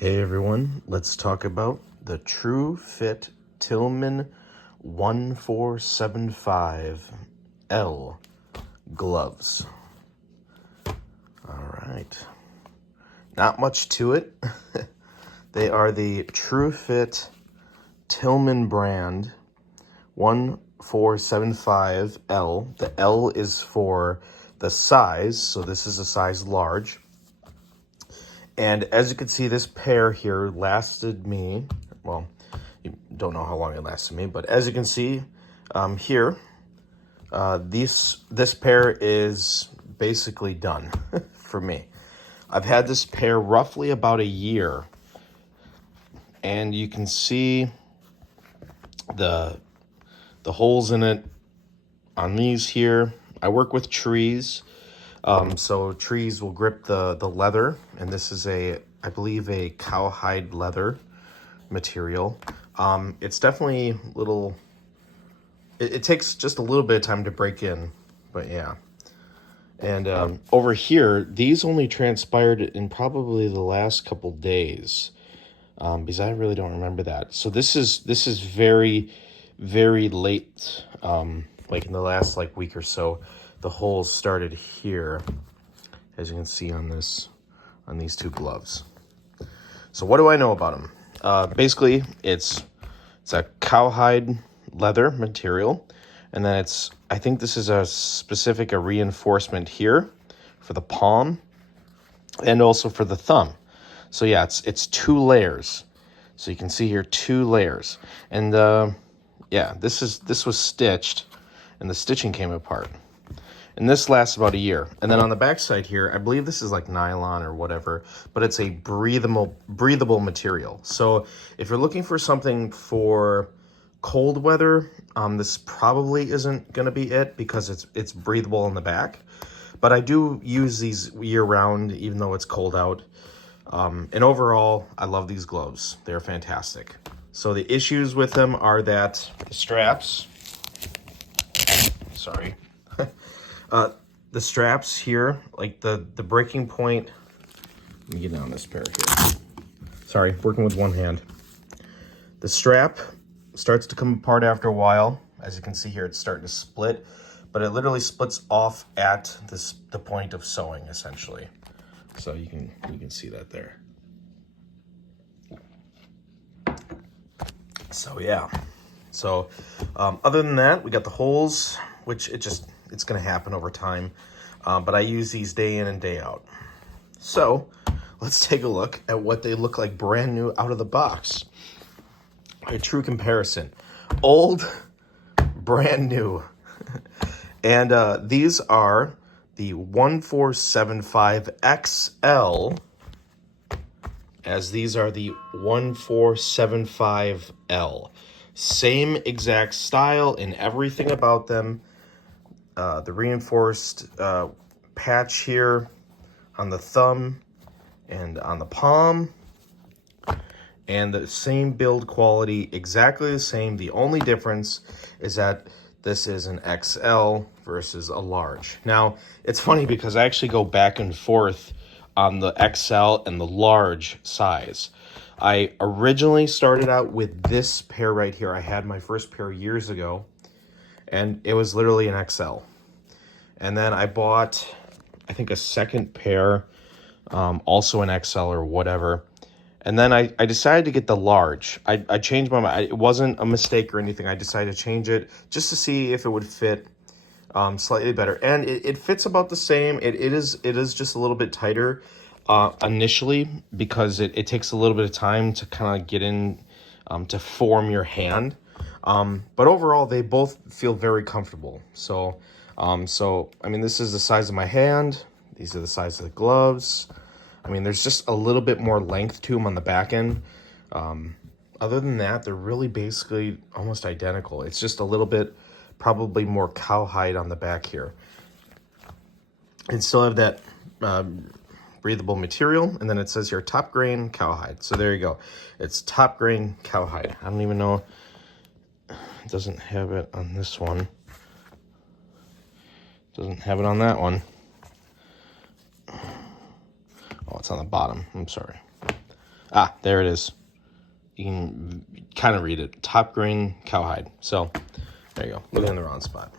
Hey everyone, let's talk about the Truefit Tillman 1475L gloves. All right, not much to it. They are the Truefit Tillman brand 1475L. The L is for the size, so this is a size large. And as you can see, this pair here lasted me, well, you don't know how long it lasted me, but as you can see here, this pair is basically done for me. I've had this pair roughly about a year, and you can see the holes in it on these here. I work with trees. So trees will grip the leather, and this is I believe a cowhide leather material. It's definitely it takes just a little bit of time to break in, but yeah. And over here, these only transpired in probably the last couple days, because I really don't remember that. So this is very, very late, like in the last week or so. The holes started here, as you can see on these two gloves. So what do I know about them? Basically, it's a cowhide leather material, and then I think this is a reinforcement here for the palm and also for the thumb. So yeah, it's 2 layers. So you can see here 2 layers, and yeah, this was stitched, and the stitching came apart. And this lasts about a year. And then on the back side here, I believe this is like nylon or whatever, but it's a breathable material. So if you're looking for something for cold weather, this probably isn't going to be it, because it's breathable in the back. But I do use these year round, even though it's cold out. And overall, I love these gloves. They're fantastic. So the issues with them are that the straps, sorry, the straps here, like the breaking point. Let me get down this pair here. Sorry, working with one hand. The strap starts to come apart after a while. As you can see here, it's starting to split, but it literally splits off at the point of sewing, essentially. So you can see that there. So yeah. So other than that, we got the holes, which it's going to happen over time. But I use these day in and day out. So let's take a look at what they look like brand new out of the box. A true comparison. Old, brand new. And these are the 1475XL, as these are the 1475L. Same exact style and everything about them. The reinforced patch here on the thumb and on the palm, and the same build quality, exactly the same. The only difference is that this is an XL versus a large. Now, it's funny because I actually go back and forth on the XL and the large size. I originally started out with this pair right here. I had my first pair years ago, and it was literally an XL. And then I bought, I think, a second pair, also an XL or whatever. And then I decided to get the large. I changed my mind. It wasn't a mistake or anything. I decided to change it just to see if it would fit slightly better. And it fits about the same. It is just a little bit tighter initially, because it takes a little bit of time to kind of get in to form your hand. But overall, they both feel very comfortable. So I mean, this is the size of my hand. These are the size of the gloves. I mean, there's just a little bit more length to them on the back end. Other than that, they're really basically almost identical. It's just a little bit, probably more cowhide on the back here. And still have that breathable material. And then it says here, top grain cowhide. So there you go. It's top grain cowhide. I don't even know. It doesn't have it on this one. Doesn't have it on that one. Oh, it's on the bottom. I'm sorry. Ah, there it is. You can kind of read it. Top grain cowhide. So there you go. Looking in the wrong spot.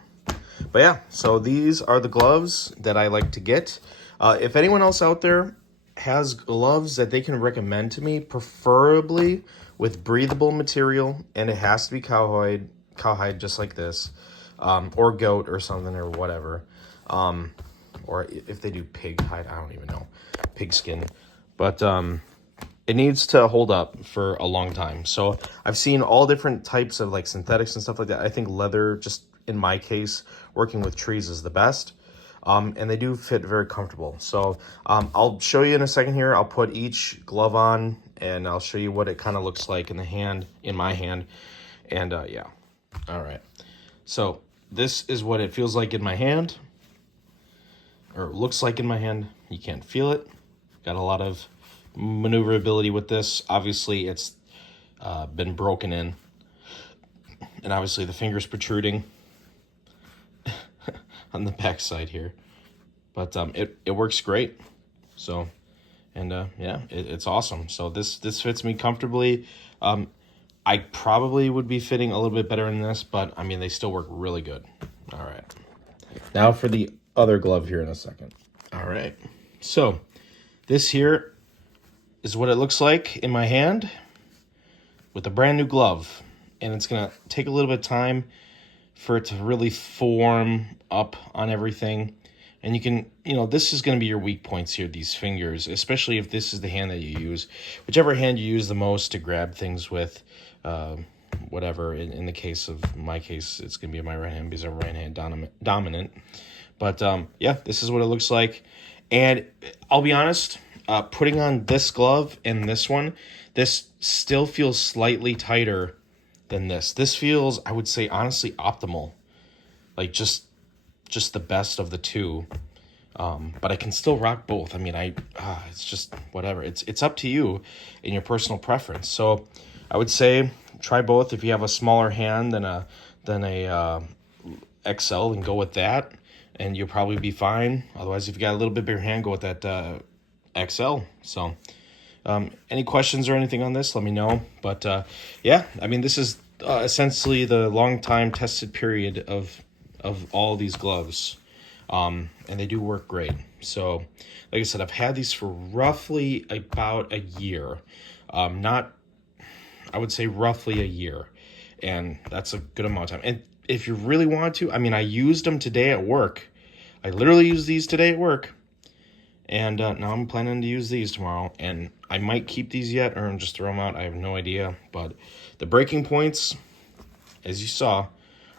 But yeah, so these are the gloves that I like to get. If anyone else out there has gloves that they can recommend to me, preferably with breathable material, and it has to be cowhide just like this, or goat or something or whatever. Or if they do pig hide, I don't even know, pig skin. But it needs to hold up for a long time. So I've seen all different types of like synthetics and stuff like that. I think leather, just in my case, working with trees is the best. And they do fit very comfortable. So I'll show you in a second here. I'll put each glove on and I'll show you what it kind of looks like in my hand. And yeah, all right. So this is what it feels like in my hand, or it looks like in my hand. You can't feel it. Got a lot of maneuverability with this. Obviously it's been broken in, and obviously the finger's protruding on the back side here, but it works great. So, and yeah, it's awesome. So this fits me comfortably. I probably would be fitting a little bit better in this, but I mean, they still work really good. All right, now for the other glove here in a second. All right, so this here is what it looks like in my hand with a brand new glove. And it's gonna take a little bit of time for it to really form up on everything. And you can, this is gonna be your weak points here, these fingers, especially if this is the hand that you use. Whichever hand you use the most to grab things with, whatever. In the case of my case, it's gonna be my right hand because I'm right hand dominant. But yeah, this is what it looks like. And I'll be honest, putting on this glove and this one, this still feels slightly tighter than this. This feels, I would say, honestly, optimal. Like just the best of the two. But I can still rock both. I mean, it's just whatever. It's up to you and your personal preference. So I would say try both. If you have a smaller hand than a XL, and go with that, and you'll probably be fine. Otherwise, if you got a little bit bigger hand, go with that XL. So any questions or anything on this, let me know. But yeah, I mean, this is essentially the long time tested period of all these gloves, and they do work great. So like I said, I've had these for roughly about a year. I would say roughly a year, and that's a good amount of time. And if you really want to, I mean, I used them today at work. I literally used these today at work. And now I'm planning to use these tomorrow. And I might keep these yet or just throw them out. I have no idea. But the breaking points, as you saw,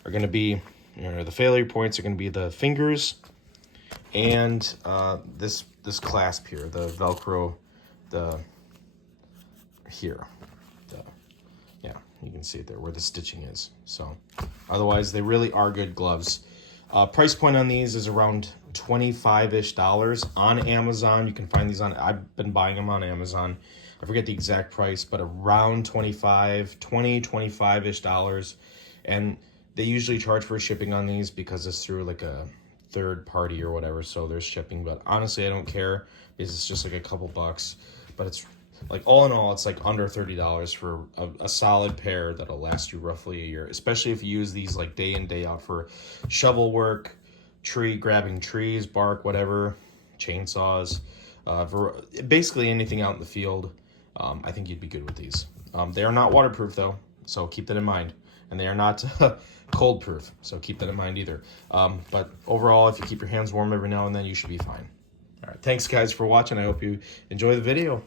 are going to be, the failure points are going to be the fingers and this clasp here, the Velcro, here. Yeah, you can see it there where the stitching is. So otherwise, they really are good gloves. Price point on these is around $25-ish on Amazon. You can find these on, I've been buying them on Amazon. I forget the exact price, but around $25-ish. And they usually charge for shipping on these because it's through like a third party or whatever. So there's shipping, but honestly, I don't care because it's just like a couple bucks. But it's like, all in all, it's like under $30 for a solid pair that'll last you roughly a year, especially if you use these like day in, day out for shovel work, grabbing trees, bark, whatever, chainsaws, basically anything out in the field. I think you'd be good with these. They are not waterproof though, so keep that in mind. And they are not cold proof, so keep that in mind either. But overall, if you keep your hands warm every now and then, you should be fine. All right, thanks guys for watching. I hope you enjoy the video.